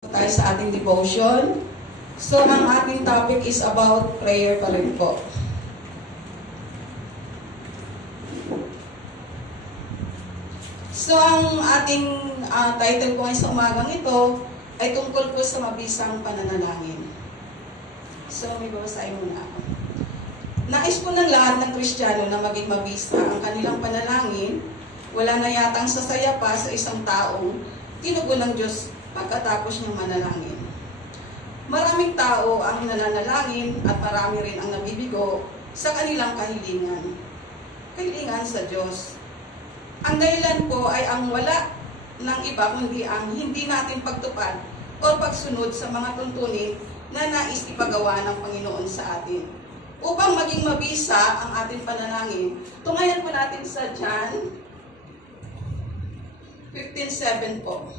Tayo sa ating devotion. So, ang ating topic is about prayer pa rin po. So, ang ating title po sa umagang ito ay tungkol po sa mabisang pananalangin. So, may babasahin muna ako. Nais po ng lahat ng Kristiyano na maging mabisa ang kanilang panalangin. Wala na yatang sasaya pa sa isang taong tinugon ng Diyos pagkatapos niyang manalangin. Maraming tao ang nananalangin at marami rin ang nabibigo sa kanilang kahilingan. Kahilingan sa Diyos. Ang dahilan po ay ang wala ng iba kundi ang hindi natin pagtupad o pagsunod sa mga tuntunin na nais ipagawa ng Panginoon sa atin. Upang maging mabisa ang ating panalangin, tungayan po natin sa John 15:7 po.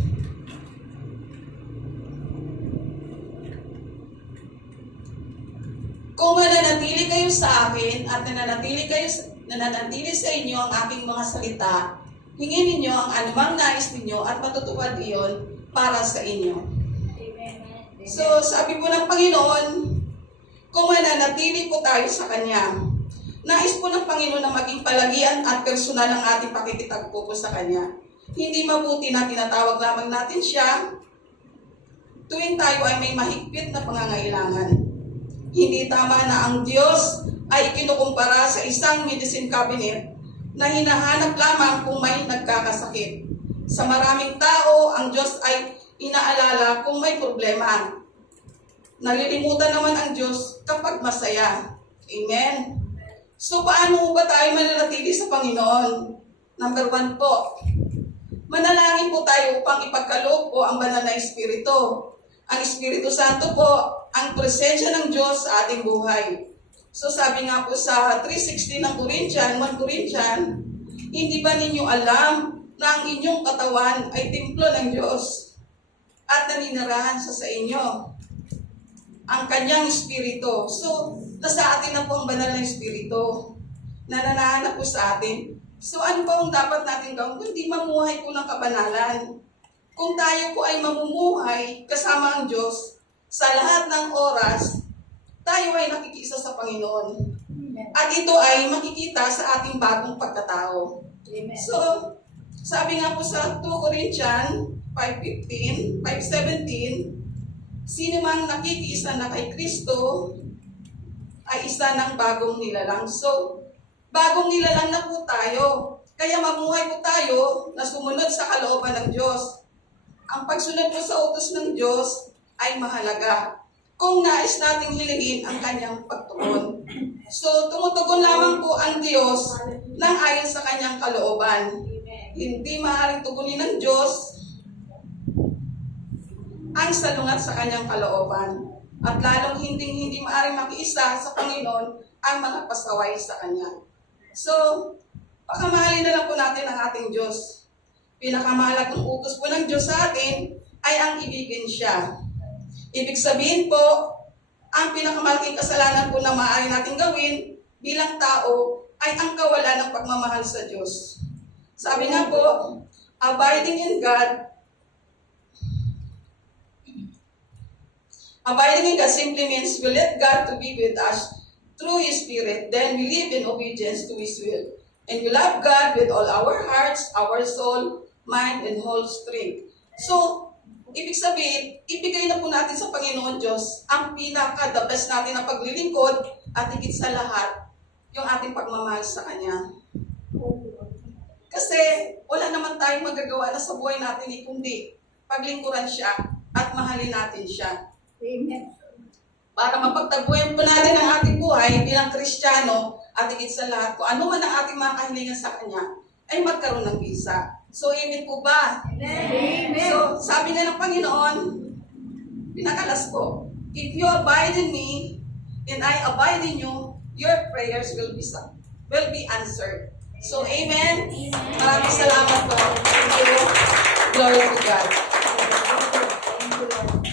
Kung nananatili kayo sa akin at nananatili sa inyo ang aking mga salita, hingin ninyo ang anumang nais ninyo at matutupad iyon para sa inyo. Amen. So, sabi po ng Panginoon, kung mananatili po tayo sa Kanya, nais po ng Panginoon na maging palagian at personal ang ating pakikitagpo po sa Kanya. Hindi mabuti na tinatawag lamang natin siya tuwing tayo ay may mahigpit na pangangailangan. Hindi tama na ang Diyos ay ikinukumpara sa isang medicine cabinet na hinahanap lamang kung may nagkakasakit. Sa maraming tao, ang Diyos ay inaalala kung may problema. Nalilimutan naman ang Diyos kapag masaya. Amen? So, paano ba tayo mananatili sa Panginoon? Number 1 po, manalangin po tayo upang ipagkaloob po ang banal na Espiritu. Ang Espiritu Santo po, ang presensya ng Diyos sa ating buhay. So sabi nga po sa 3:16 ng 1 Corinthian, hindi ba ninyo alam na ang inyong katawan ay templo ng Diyos at naninirahan sa inyo ang kanyang Espiritu. So, nasa atin na po ang banal na Espiritu na nananahan po sa atin. So, ano po ang dapat natin gawin? Kundi mamuhay po ng kabanalan. Kung tayo po ay mamumuhay kasama ang Diyos sa lahat ng oras, tayo ay nakikisa sa Panginoon. At ito ay makikita sa ating bagong pagkatao. Amen. So, sabi nga po sa 2 Corinthians 5:17, sino mang nakikisa na kay Kristo ay isa ng bagong nilalang. So, bagong nilalang na po tayo. Kaya mamuhay po tayo na sumunod sa kalooban ng Diyos. Ang pagsunod po sa utos ng Diyos ay mahalaga kung nais nating hilingin ang kanyang pagtugon. So, tumutugon lamang po ang Diyos nang ayon sa kanyang kalooban. Hindi maaaring tugunin ng Diyos ang salungat sa kanyang kalooban. At lalong hindi maaaring makiisa sa Panginoon ang mga pasaway sa Kanya. So, pakamahalin na lang po natin ang ating Diyos. Pinakamahalagang utos po ng Diyos sa atin ay ang ibigin siya. Ibig sabihin po, ang pinakamalaking kasalanan po na maaari natin gawin bilang tao ay ang kawalan ng pagmamahal sa Diyos. Sabi nga po, abiding in God simply means we let God to be with us through His Spirit, then we live in obedience to His will. And we love God with all our hearts, our soul, mind, and whole strength. So, ibig sabihin, ibigay na po natin sa Panginoon Diyos ang pinaka-the best natin na paglilingkod at higit sa lahat, yung ating pagmamahal sa Kanya. Kasi wala naman tayong magagawa na sa buhay natin kundi paglingkuran siya at mahalin natin siya. Amen. Para mapagtaguhin po natin ang ating buhay bilang Kristiyano at higit sa lahat, kung ano man ang ating mga kahilingan sa Kanya, ay magkaroon ng bisa. So, amen po ba? Amen. So, sabi nga ng Panginoon, pinakalas po, if you abide in me, and I abide in you, your prayers will be answered. So, amen? Maraming salamat po. Thank you. Glory to God.